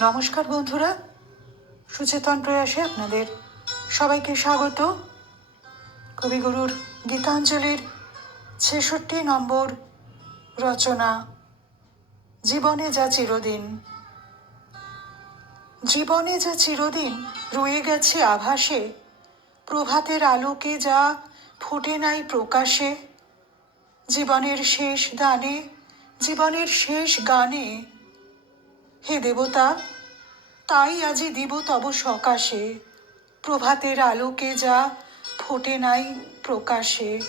নমস্কার বন্ধুরা, সুচেতন প্রয়াসে আপনাদের সবাইকে স্বাগত। কবিগুরুর গীতাঞ্জলির ৬৬ নম্বর রচনা, জীবনে যা চিরদিন। জীবনে যা চিরদিন রয়ে গেছে আভাসে, প্রভাতের আলোকে যা ফোটে নাই প্রকাশে। জীবনের শেষ দানে, জীবনের শেষ গানে, হে দেবতা তাই আজি দিব তব সকাশে, প্রভাতের আলোকে যা ফোটে নাই প্রকাশে।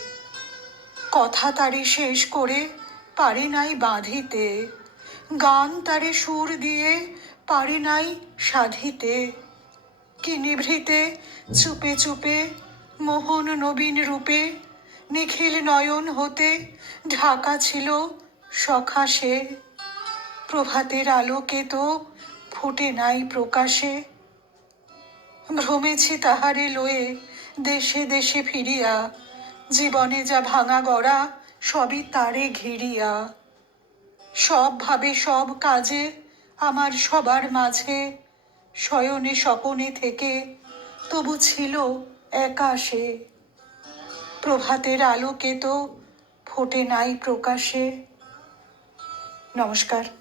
কথা তারে শেষ করে পারে নাই বাঁধিতে, গান তারে সুর দিয়ে পারে নাই সাধিতে। কি নিভৃতে চুপে চুপে মোহন নবীন রূপে, নিখিল নয়ন হতে ঢাকা ছিল সখাসে। প্রভাতের আলোকে তো ফোটে নাই প্রকাশে। ভ্রমেছি তাহারে লয়ে দেশে দেশে ফিরিয়া, জীবনে যা ভাঙা গড়া সবই তারে ঘিরিয়া। সব ভাবে সব কাজে আমার সবার মাঝে, শয়নে স্বপনে থেকে তবু ছিল একা সে। প্রভাতের আলোকে তো ফোটে নাই প্রকাশে। নমস্কার।